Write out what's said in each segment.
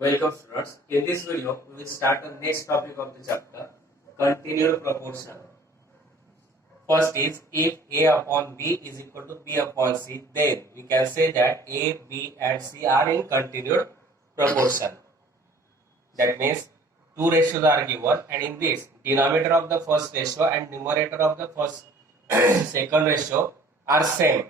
Welcome students. In this video, we will start the next topic of the chapter, continued proportion. First is, if A upon B is equal to B upon C, then we can say that A, B and C are in continued proportion. That means two ratios are given, and in this, denominator of the first ratio and numerator of the first second ratio are same.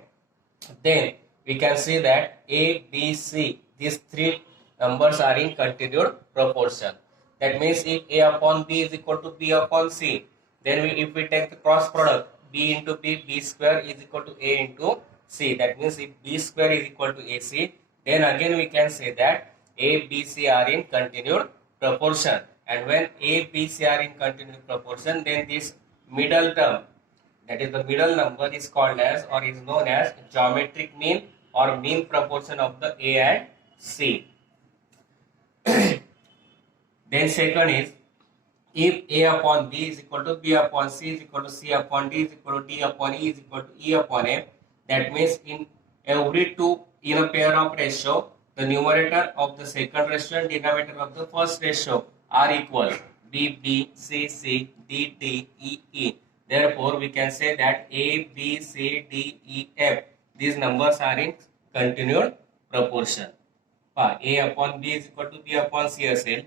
Then we can see that A, B, C, these three numbers are in continued proportion. That means if A upon B is equal to B upon C, then if we take the cross product, B into B, B square is equal to A into C. That means if B square is equal to AC, then again we can say that A, B, C are in continued proportion. And when A, B, C are in continued proportion, then this middle term, that is the middle number, is called as or is known as geometric mean or mean proportion of the A and C. Then second is, if A upon B is equal to B upon C is equal to C upon D is equal to D upon E is equal to E upon F, that means in every two in a pair of ratio, the numerator of the second ratio and denominator of the first ratio are equal. B, B, C, C, D, D, E, E. Therefore, we can say that A, B, C, D, E, F, these numbers are in continued proportion. A upon B is equal to B upon C असेल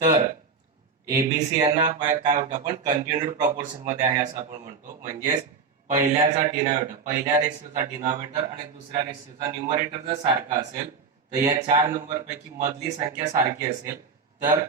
तर ABC यांना काय म्हणतो आपण continued proportion मध्ये आहे असं आपण म्हणतो. म्हणजेच पहिल्याचा डिनॉमिनेटर, पहिल्या रेशिओचा डिनॉमिनेटर आणि दुसऱ्या रेशिओचा न्यूमरेटर जर सारखा असेल तर या चार नंबर पैकी मधली संख्या सारखी असेल तर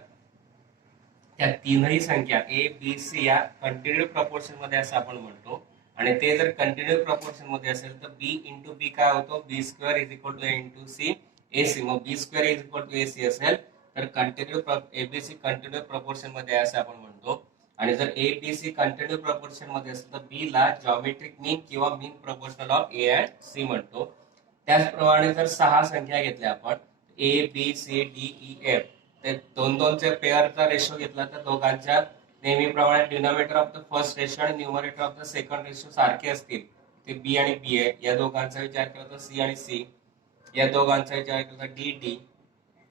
त्या तीनही संख्या ए बी सी या कंटिन्यूड प्रपोर्शन मध्ये असं आपण म्हणतो. आणि ते जर कंटिन्यूड प्रपोर्शन मध्ये असेल तर बी इंटू बी काय होतो, B square is equal to A into C AC. मग B square is equal to AC असेल तर कंटिन्यूड एबीसी कंटिन्यूड प्रपोर्शन मध्ये असं आपण म्हणतो. आणि जर A B C continued proportion मध्ये असेल तर बी ला जॉमेट्रिक मीन किंवा mean proportional of A and C म्हणतो. त्याचप्रमाणे जर सहा संख्या घेतल्या आपण A B C D E F, ते दोन दोनचे पेअरचा रेशो घेतला तर दोघांच्या नेहमीप्रमाणे denominator of the first ratio आणि numerator of the second ratio सारखे असतील. ते बी आणि बी आहे, या दोघांचा विचार केला तर सी आणि सी, या दोघांचा विचार केला तर डी डी,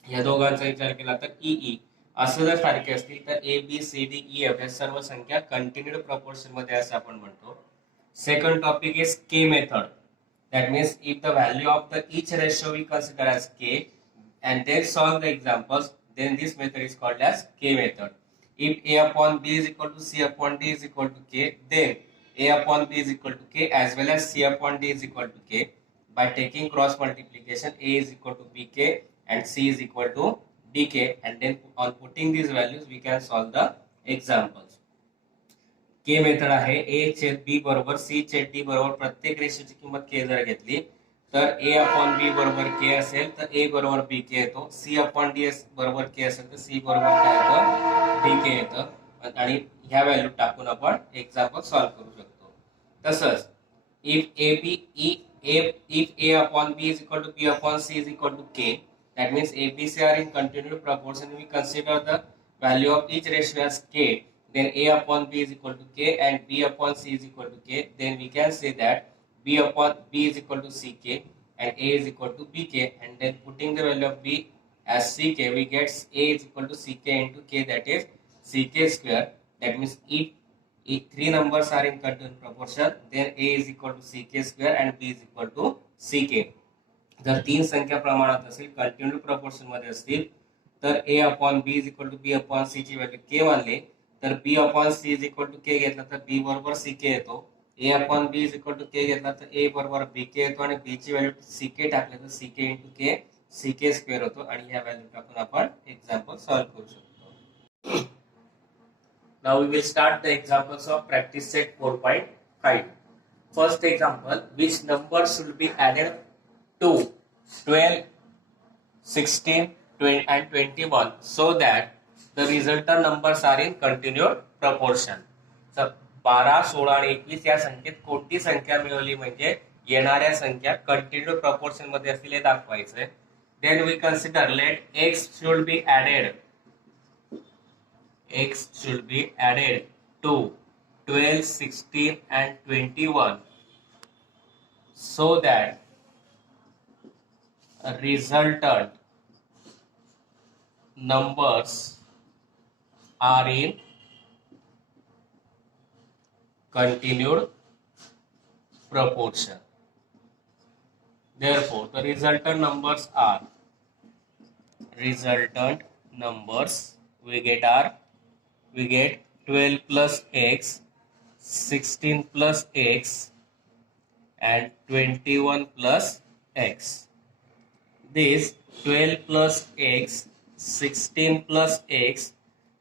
या दोघांचा विचार केला तर ई ई, असं जर सारखे असतील तर A B C D E F या सर्व संख्या कंटिन्यूड प्रपोर्शन मध्ये असं आपण म्हणतो. Second topic is K method. That means if the value of the each ratio we consider as k and then solve the examples, then this method is called as k method. If a upon b is equal to c upon d is equal to k, then a upon b is equal to k as well as c upon d is equal to k. By taking cross multiplication, a is equal to bk and c is equal to dk, and then on putting these values we can solve the examples. के method आहे ए छेद B बरोबर सी छेद D बरोबर प्रत्येक रेषेची किंमत के जर घेतली तर ए अपॉन बी बरोबर के असेल तर ए बरोबर बी के येतो. सी अपॉन डी बरोबर के असेल तर सी बरोबर काय येतं, डी के येतं. आणि ह्या व्हॅल्यू टाकून आपण एक्झाम्पल सॉल्व्ह करू शकतो. तसंच if A B if A upon B is equal to B upon C is equal to K, that means A, B, C are in continued proportion. We consider the value of each ratio as k. Then A upon B is equal to k and B upon C is equal to k. Then we can say that B upon B is equal to ck and A is equal to bk. And then putting the value of B as ck, we get A is equal to ck into k, that is ck square. That means if three numbers are in continued proportion, then A is equal to ck square and B is equal to ck. जर तीन संख्या प्रमाणात असेल, continued proportion मध्ये असतील तर A upon B is equal to B upon C ची value K मानली तर B upon C is equal to K घेतला तर बी बरोबर सी के येतो. A upon B is equal to K घेतला तर ए बरोबर बी के येतो आणि बी ची व्हॅल्यू सी के टाकली तर सी के इंटू के सी के स्क्वेअर होतो. आणि ह्या व्हॅल्यू टाकून आपण एक्झाम्पल सॉल्व्ह करू शकतो. Now we will start the examples of practice set 4.5. First example, which number should be added to 12, 16, 20 and 21 so that the resultant numbers are in continued proportion. तर 12, 16 आणि 21 या संख्येत कोणती संख्या मिळवली म्हणजे येणाऱ्या संख्या कंटिन्यूड प्रपोर्शन मध्ये असतील हे दाखवायचंय. Then we consider let x should be added to 12, 16 and 21 so that resultant numbers are in continued proportion. Therefore, the resultant numbers we get 12 plus x, 16 plus x, and 21 plus x. This 12 plus x, 16 plus x,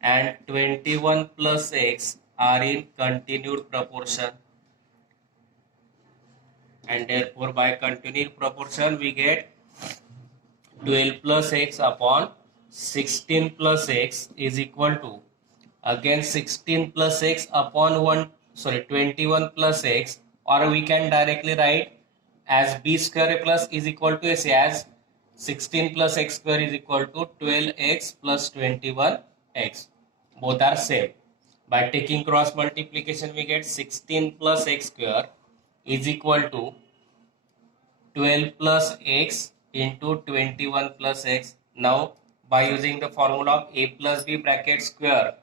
and 21 plus x are in continued proportion, and therefore by continued proportion we get 12 plus x upon 16 plus x is equal to, again 16 plus x upon 21 plus x, or we can directly write as b square plus is equal to ac, as 16 plus x square is equal to 12x plus 21x. Both are same. By taking cross multiplication we get 16 plus x square is equal to 12 plus x into 21 plus x. Now by using the formula of a plus b bracket square,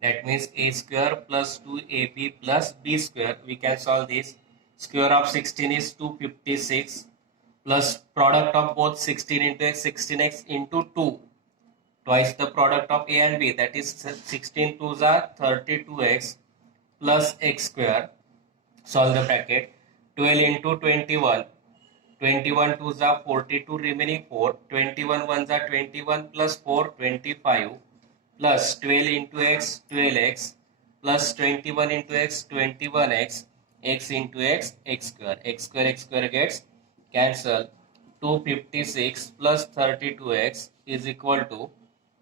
that means a square plus 2ab plus b square, we can solve this. Square of 16 is 256 plus product of both 16 into x, 16x into 2, twice the product of a and b, that is 16 2s are 32x plus x square. Solve the bracket. 12 into 21, 21 2s are 42 remaining 4, 21 1s are 21 plus 4 25 plus 12 into x 12x plus 21 into x 21x, x into x x square gets cancel. 256 plus 32x is equal to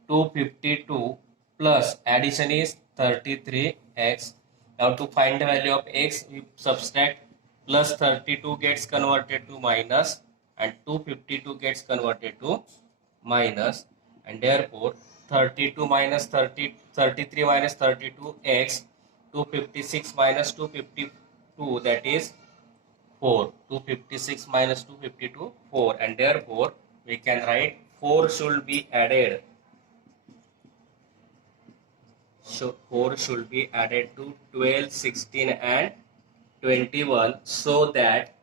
252 plus addition is 33x. Now to find the value of x we subtract, plus 32 gets converted to minus and 252 gets converted to minus, and therefore 32 minus 33 minus 32 x, 256 minus 252, that is 4. 256 minus 252 4, and therefore we can write 4 should be added. So 4 should be added to 12, 16 and 21, so that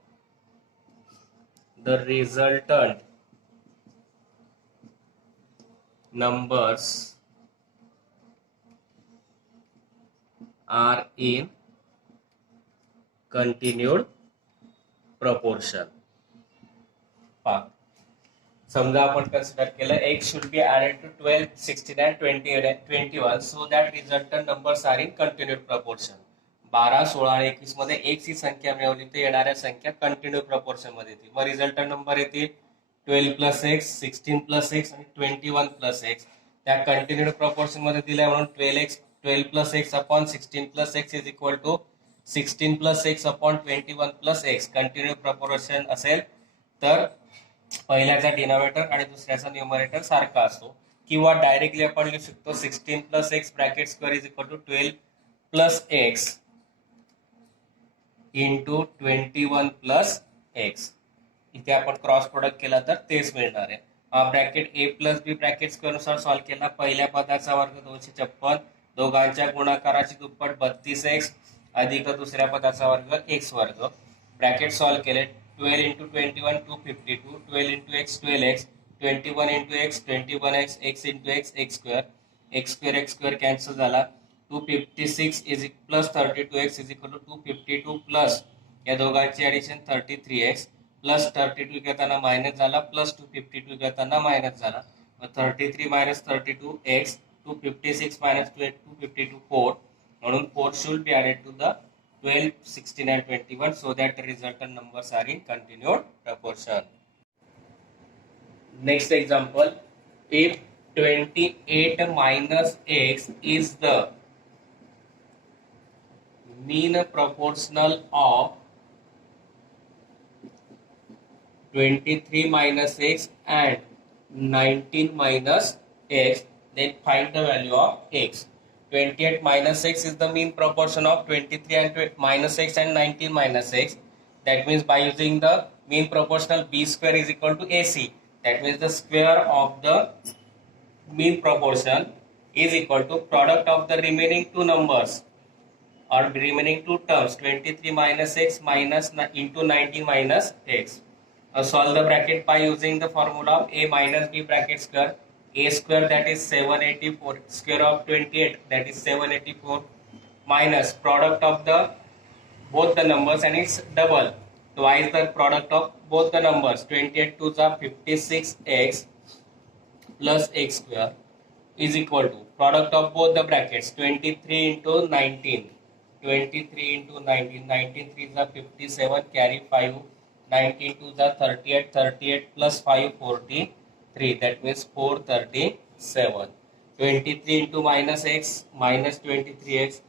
the resultant numbers are in continued proportion. समजा आपण consider केलं x should be added to 12, 16 and 21 so that resultant numbers are in continued proportion. 12, 16 आणि 21 मध्ये x ही संख्या मिळवली तर येणाऱ्या संख्या कंटिन्यूड प्रोपोर्शन मध्ये येतील. मग रिझल्टंट नंबर येतील 12 प्लस x, 16 प्लस x आणि 21 प्लस x. त्या कंटिन्यूड प्रोपोर्शन मध्ये दिल्या म्हणून 12 plus x upon 16 plus x is equal to 16 plus x upon 21 plus x. Continued proportion असेल तर पहिल्याचा डिनॉमिनेटर आणि दुसऱ्याचा न्यूमरेटर सारखा असतो, किंवा डायरेक्टली आपण लिहू शकतो 16 plus X bracket square is equal to 12 plus X into 21 plus X. इथे आपण क्रॉस प्रोडक्ट केला तर तेच मिळणार आहे. हा bracket A plus B bracket square नुसार सॉल्व्ह केला. पहिल्या पदाचा वर्ग 256, दोघांच्या गुणाकाराची दुप्पट 32x अधिक दुसऱ्या पदाचा वर्ग x वर्ग. ब्रॅकेट सॉल्व्ह केले. 12 into 21 252, 12 into x 12x, 21 into x 21x, x into x x square cancel झाला. 256 is plus 32x is equal to 252 plus या दोघांची ऍडिशन 33x प्लस 32 घेताना मायनस झाला प्लस 252 घेताना मायनस झाला. 33 minus 32x, 256 minus 252 4, म्हणून 4 should be added to the 12, 16 and 21 so that the resultant numbers are in continued proportion. Next example, if 28 minus x is the mean proportional of 23 minus x and 19 minus x, then find the value of x. 28 minus x is the mean proportion of 23 and minus x and 19 minus x. That means by using the mean proportional b square is equal to ac. That means the square of the mean proportion is equal to product of the remaining two numbers or remaining two terms 23 minus x minus into 19 minus x. Solve the bracket by using the formula of a minus b bracket square. A square, that is 784, square of 28, that is 784, minus product of the both the numbers, and it's double, twice the product of both the numbers, 28 to the 56x plus x square is equal to product of both the brackets 23 into 19, 23 into 19, 19 3 is the 57, carry 5, 19 to the 38, 38 plus 5 43, that means 437. 23 into minus x minus 23x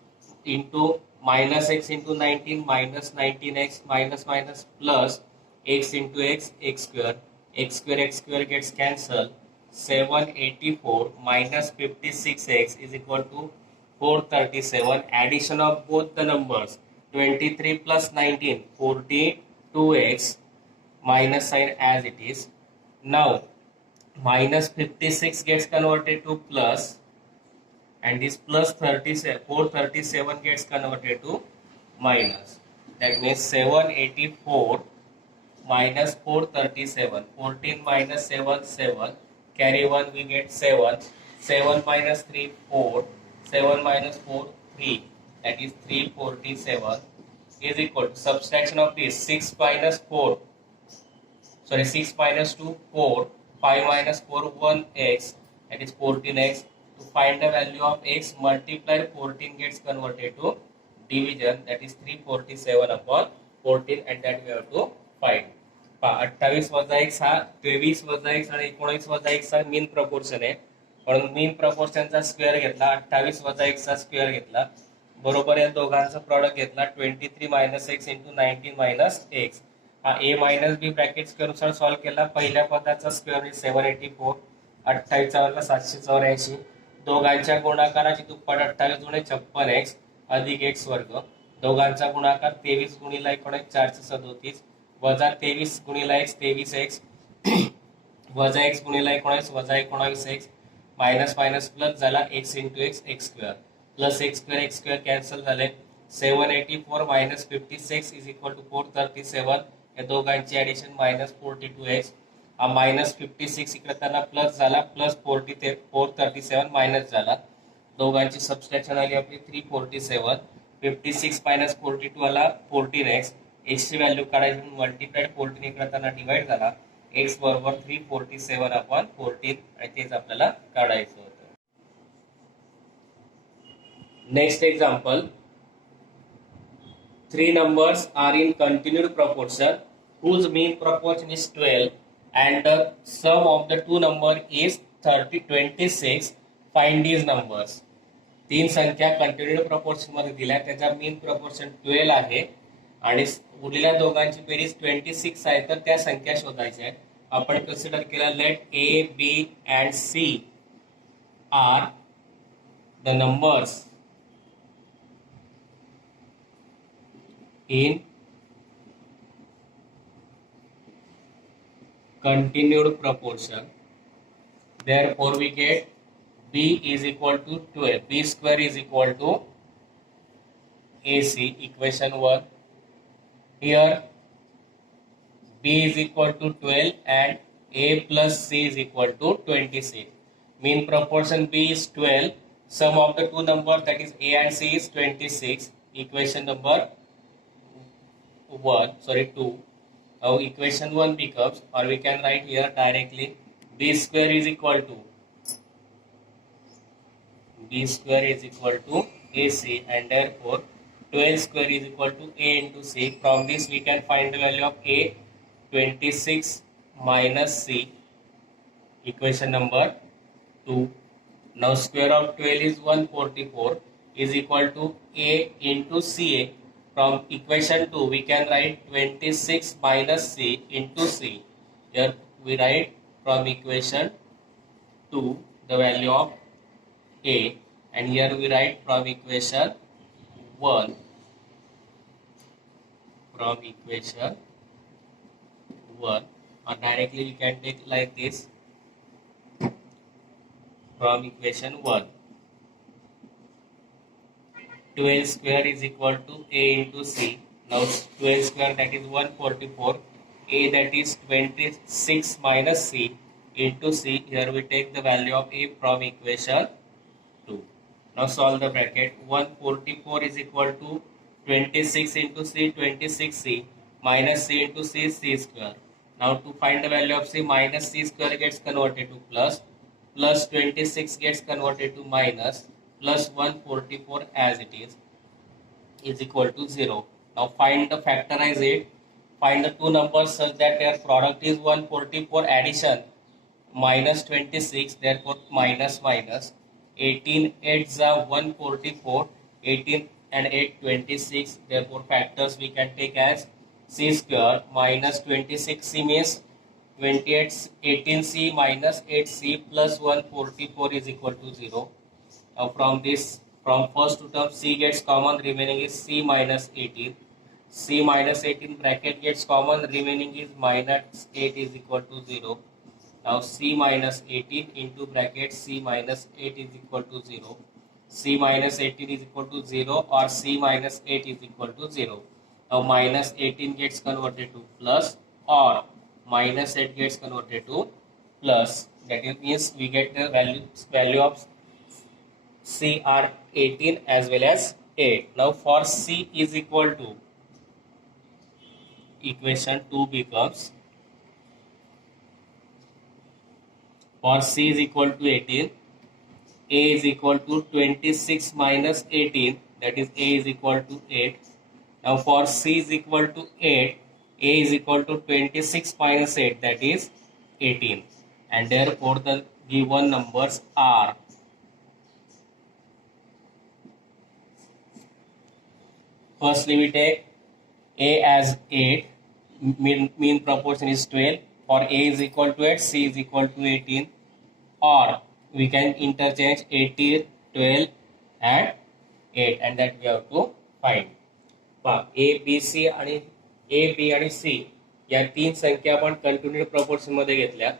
into minus x into 19 minus 19x minus minus plus x into x square, x square gets cancelled. 784 minus 56x is equal to 437. Addition of both the numbers 23 plus 19 42x, minus sign as it is. Now minus 56 gets converted to plus, and this plus 37 437 gets converted to minus. That means 784 minus 437, 14 minus 7 7, carry 1 we get 7, 7 minus 3 4, 7 minus 4 3, that is 347 is equal to subtraction of this 6 minus 4, sorry 6 minus 2 4, 5 minus 4 1x, that is 14x. To find the value of x, multiplied 14 gets converted to division, that is 347 upon 14, and that we have to find. 28 वजा x हा 23 वजा x आणि 19 वजा x हा mean proportion आहे, म्हणून mean प्रपोर्शनचा square घेतला, 28 वजा x चा स्क्वेअर घेतला, बरोबर या दोघांचा प्रॉडक्ट घेतला 23 minus x into 19 minus x. हा a मायनस b ब्रॅकेट स्क्वेअरनुसार सॉल्व्ह केला. पहिल्या पदाचा स्क्वेअर 784, 28 चा वर्ग 784, दोघांच्या गुणाकाराची दुप्पट 28 गुणे 56x अधिक x वर्ग, दोघांचा गुणाकार 23 गुणिले 19 437, वजा 23 गुणिले x 23x वजा x गुणिले 19 वजा 19x, मायनस मायनस प्लस झाला x into x square plus x square cancel झाले. 784 मायनस 56 इज इक्वल टू 437, या दोघांची ऍडिशन मायनस 42x, हा मायनस 56 इकडे त्यांना प्लस झाला, प्लस 437 मायनस झाला, दोघांची सबस्ट्रॅक्शन आली आपली 347. 56 मायनस 42 आला 14x, x ची व्हॅल्यू काढायची म्हणून मल्टिप्लाइड 14 इकडे त्यांना डिवाइड झाला, x बरोबर 347 अपॉन 14, आणि तेच आपल्याला काढायचं होतं. Next example, 3 numbers are in continued proportion whose mean proportion is 12 and the sum of the two number is 26. Find these numbers. 3 संख्या कंटिन्यूड प्रपोर्शन मध्ये दिल्या, त्याचा मीन प्रपोर्शन 12 आहे आणि उरलेल्या दोघांची बेरीज 26 आहे, तर त्या संख्या शोधायच्या आहेत. आपण कन्सिडर केला late a, b and c are the numbers in continued proportion. Therefore we get b is equal to 12, b square is equal to ac, equation 1. Here b is equal to 12 and a plus c is equal to 26. Mean proportion b is 12, sum of the two numbers, that is a and c, is 26. Equation number 2. Now equation 1 becomes, or we can write here directly, b square is equal to ac, and therefore 12 square is equal to a into c. From this we can find the value of a, 26 minus c, equation number 2. Now square of 12 is 144 is equal to a into ca. From equation 2 we can write 26 minus c into c. Here we write from equation 2 the value of a, and here we write from equation 1, or directly we can take like this, from equation 1. 12 square is equal to A into C. Now 12 square, that is 144. A, that is 26 minus C into C. Here we take the value of A from equation 2. Now solve the bracket. 144 is equal to 26 into C, 26C, minus C into C, C square. Now to find the value of C, minus C square gets converted to plus 26 gets converted to minus 144 as it is equal to 0. Now find the factorize it. Find the two numbers such that their product is 144 addition minus 26, therefore minus 18 8s are 144, 18 and 8 26, therefore factors we can take as C square minus 26C means 28 18C minus 8C plus 144 is equal to 0. Now from first two terms C gets common, remaining is C minus 18. C minus 18 bracket gets common, remaining is minus 8 is equal to 0. Now C minus 18 into bracket C minus 8 is equal to 0. C minus 18 is equal to 0 or C minus 8 is equal to 0. Now minus 18 gets converted to plus or minus 8 gets converted to plus. That means we get the value of C are 18 as well as 8. Now for C is equal to, equation 2 becomes, for C is equal to 18, A is equal to 26 minus 18, that is A is equal to 8. Now for C is equal to 8, A is equal to 26 minus 8, that is 18. And therefore the given numbers are firstly we take A as 8, mean proportion is 12. For A is equal to 8, C is equal to 18. Or we can interchange 18, 12 and 8 and that we have to find. A, B, C आणि A, B आणि C या तीन संख्या आपण continued proportion मध्ये घेतल्या.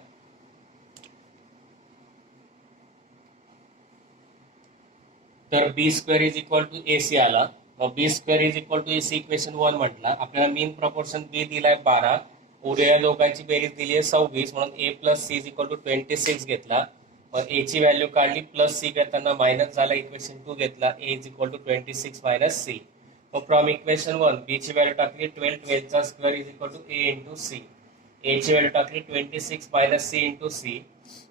तर B square is equal to AC आला. मग B square is equal to AC equation 1 म्हटला. आपल्याला मीन प्रपोर्शन B दिलाय 12, उरलेल्या दोघांची बेरीज दिली आहे 26, म्हणून A plus C is equal to 26 घेतला. मग A ची व्हॅल्यू काढली, प्लस C घेताना मायनस झाला, इक्वेशन 2 घेतला, A is equal to 26 minus C. मग फ्रॉम इक्वेशन 1 B ची व्हॅल्यू टाकली 12, 12 चा square is equal to A into C. A ची व्हॅल्यू टाकली 26 minus C into C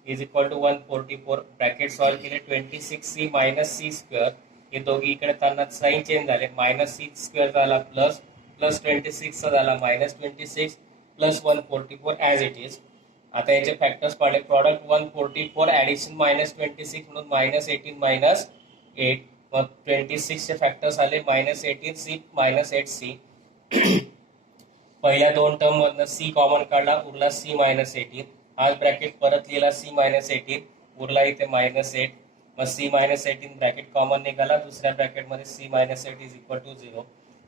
is equal to 144. Bracket solve केले, 26C मायनस C स्क्वेअर, हे दोघी इकडे त्यांना साइन चेंज झाले, मायनस C स्क्वेअर झाला प्लस 26 चा झाला minus 26 plus 144 as it is. आता याचे फॅक्टर्स पाडले, प्रॉडक्ट 144 ॲडिशन मायनस 26 म्हणून मायनस 18 मायनस 8. मग 26 चे फॅक्टर्स आले मायनस 18C मायनस 8C. पहिल्या दोन टर्म मधनं C कॉमन काढला, उरला C मायनस 18. आज ब्रॅकेट परत लिहिला C मायनस 18, उरला इथे मायनस 8. मग C मायनस 18 ब्रॅकेट कॉमन निघाला, दुसऱ्या ब्रॅकेट मध्ये C minus 8 is equal to 0.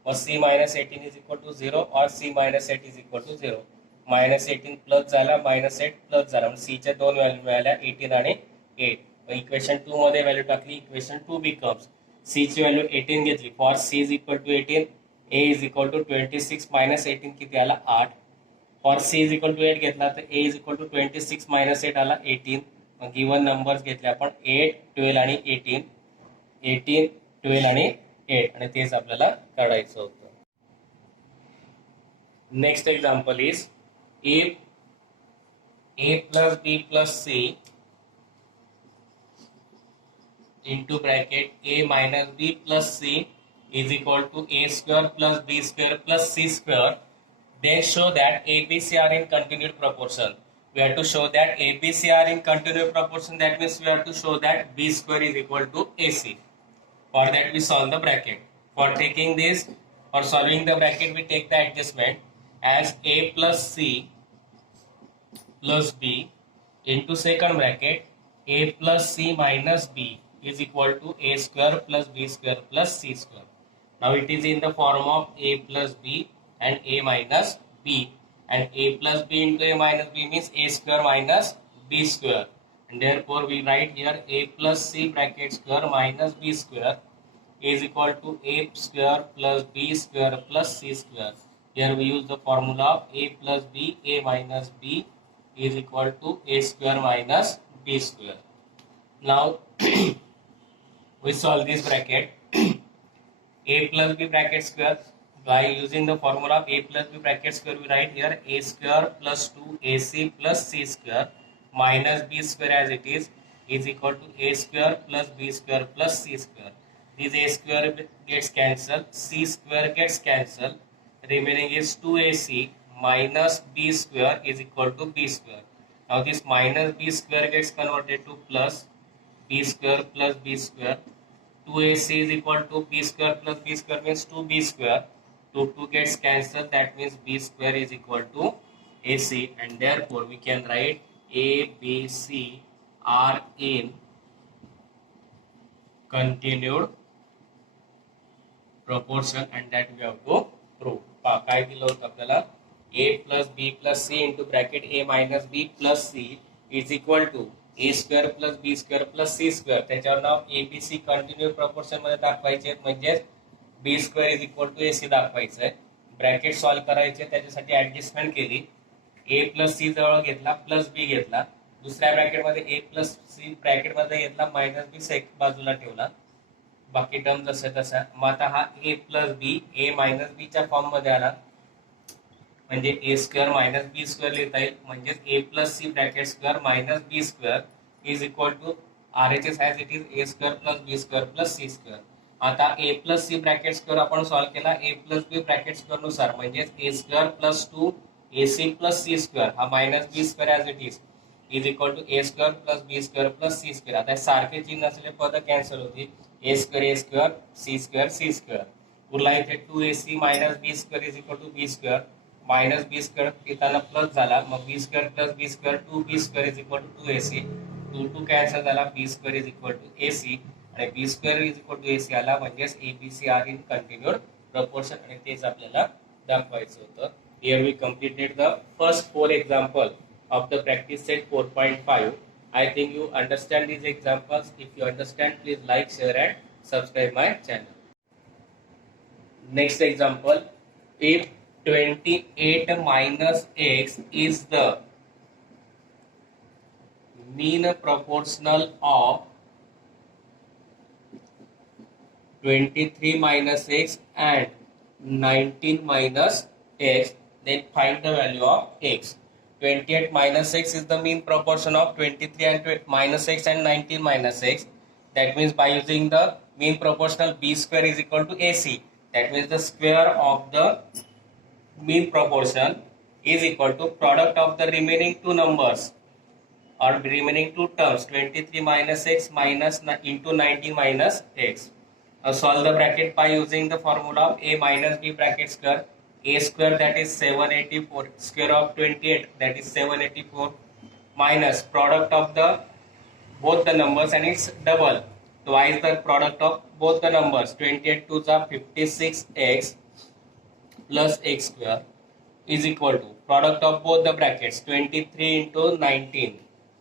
मग C minus 18 is equal to 0 और C minus 8 is equal to 0. Minus 18 plus झाला, मायनस 8 प्लस झाला, म्हणजे C च्या दोन व्हॅल्यू मिळाल्या 18 आणि 8. इक्वेशन 2 मध्ये व्हॅल्यू टाकली, इक्वेशन 2 बिकम्स, C ची व्हॅल्यू 18 घेतली, for C is equal to 18, A is equal to 26 minus 18 किती आला 8. For C is equal to 8 घेतला तर A is equal to 26 minus 8 आला 18. मग गिवन नंबर्स घेतले आपण 8, 12 आणि 18, 18, 12 आणि 8 आणि तेच आपल्याला काढायचं होतं. Next example is if A plus B plus C into bracket A minus B plus C is equal to A square plus B square plus C square, then show that A, B, C are in continued proportion. We have to show that A, B, C are in continued proportion. That means we have to show that B square is equal to AC. For that we solve the bracket. For taking this or solving the bracket, we take the adjustment as A plus C plus B into second bracket A plus C minus B is equal to A square plus B square plus C square. Now it is in the form of A plus B and A minus B, and A plus B into A minus B means A square minus B square. and therefore we write here a plus c bracket square minus b square is equal to a square plus b square plus c square. Here we use the formula of a plus b, a minus b is equal to a square minus b square. Now we solve this bracket. A plus b bracket square, by using the formula of a plus b bracket square, we write here a square plus 2ac plus c square minus b square as it is equal to a square plus b square plus c square. This a square gets cancelled, c square gets cancelled, remaining is 2ac minus b square is equal to b square. Now this minus b square gets converted to plus b square plus b square. 2ac is equal to b square plus b square means 2b square. 2 gets cancelled, that means b square is equal to ac, and therefore we can write a, b, c are in continued proportion, and that we have to prove. काय दिलं होतं आपल्याला a plus b plus c into bracket a minus b plus c is equal to a square plus b square plus c square. त्याच्यावर नाव a b c continue proportion मध्ये दाखवायचे, म्हणजे b square is equal to ac दाखवायचं आहे. Bracket solve करायचे, त्याच्यासाठी adjustment केली. a plus c जवळ घेतला, प्लस b घेतला. दुसऱ्या ब्रॅकेट मध्ये a plus c ब्रॅकेट मध्ये घेतला, मायनस b सेक बाजूला ठेवला. बाकी टर्म जसं तसा. मग आता हा a plus B a minus B च्या फॉर्म मध्ये आला, म्हणजे a square minus B square लिहिता येईल. म्हणजे a plus C bracket square minus B square is equal to RHS as it is a square plus B square plus C square. आता a plus C bracket square आपण solve केला a plus B bracket square नुसार, म्हणजे a square plus 2ac plus C square हा minus B square as it is equal to a square plus B square plus C square. आता सारखे चिन्ह असलेले पद कॅन्सल होतील. a square C square. उरला इथे 2ac minus B square is equal to B square. Minus B square येताना plus झाला, मग B square plus B square 2b square is equal to 2ac. 2 cancel झाला, B square is equal to ac, आणि B square is equal to ac आला, म्हणजेच abc are in कंटिन्युअड proportion, आणि तेच आपल्याला दाखवायचं होतं. Here we completed the first 4 example of the practice set 4.5. I think you understand these examples. If you understand, please like, share and subscribe my channel. Next example, if 28 minus x is the mean proportional of 23 minus x and 19 minus x, then find the value of x. 28 minus x is the mean proportion of 23 and minus x and 19 minus x. That means by using the mean proportional b square is equal to ac. That means the square of the mean proportion is equal to product of the remaining two numbers or remaining two terms, 23 minus x minus into 19 minus x. Now solve the bracket by using the formula of a minus b bracket square. A square, that is 784, square of 28, that is 784, minus product of the both the numbers and its double, twice the product of both the numbers. 28 to the 56x plus x square is equal to product of both the brackets, 23 into 19,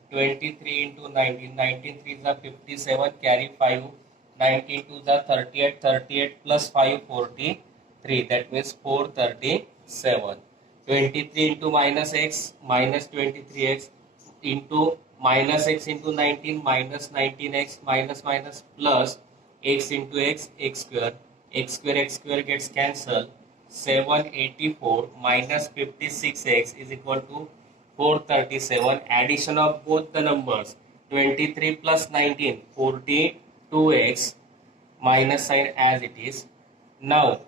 23 into 19, 19 3 is 57, carry 5, 19 to the 38, 38 plus 5 43, that means 437. 23 into minus x minus 23x into minus x into 19 minus 19x minus minus plus x into x square. X square gets cancelled. 784 minus 56x is equal to 437. Addition of both the numbers, 23 plus 19, 42x, minus sign as it is. Now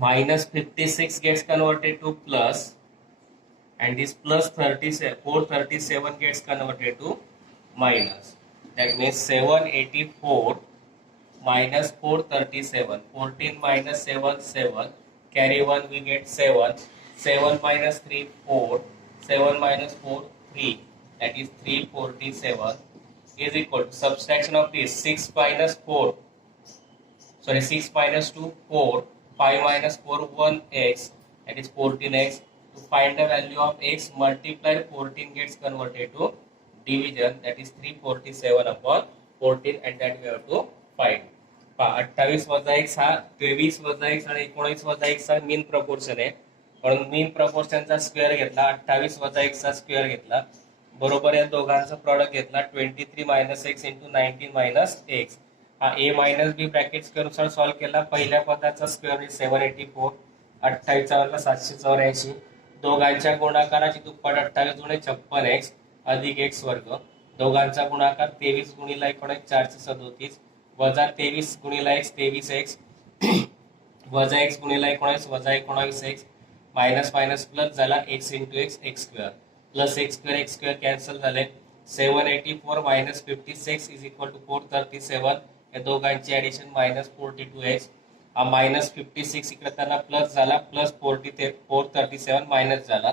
minus 56 gets converted to plus, and this plus 437 gets converted to minus. That means 784 minus 437, 14 minus 7 7, carry 1 we get 7, 7 minus 3 4, 7 minus 4 3, that is 347 is equal to subtraction of this 6 minus 4, 6 minus 2 4, 5 minus 4 1x, that is 14x. To find the value of x, multiply 14 gets converted to division, that is 347 upon 14, and that we have to find. 28 वजा 1 हा 23 वजा 1 आणि 19 वजा 1 चा mean proportion आहे, म्हणून mean प्रपोर्शनचा square घेतला, 28 वजा 1 चा स्क्वेअर घेतला, बरोबर या दोघांचा प्रॉडक्ट घेतला, 23 minus x into 19 minus x. हा ए मायनस बी ब्रॅकेट स्क्वेअर नुसार सॉल्व्ह केला. पहिल्या पदाचा स्क्वेअर म्हणजे 784, 28 चा वर्ग 784, दोघांच्या गुणाकाराची दुप्पट 28 गुणे 56x अधिक एक्स वर्ग, दोघांचा गुणाकार 23 गुणिला 19 437 वजा 23 गुणिला एक्स 23x वजा एक्स गुणिला 19 वजा 19x मायनस मायनस प्लस झाला x into x x square plus x square cancel झाले. 784 मायनस 56 इज इक्वल टू 437, या दोघांची ऍडिशन मायनस 42x. हा मायनस 56 इकडे त्यांना प्लस झाला, प्लस 437 मायनस झाला,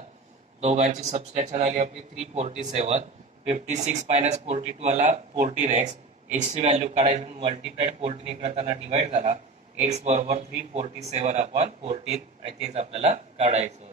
दोघांची सबस्ट्रॅक्शन आली आपली 347. 56 मायनस 42 आला 14x, एक्स ची व्हॅल्यू काढायची म्हणून मल्टिप्लाइड 14 इकडे त्यांना डिवाइड झाला, एक्स बरोबर 347 अपॉन 14, आणि तेच आपल्याला काढायचं.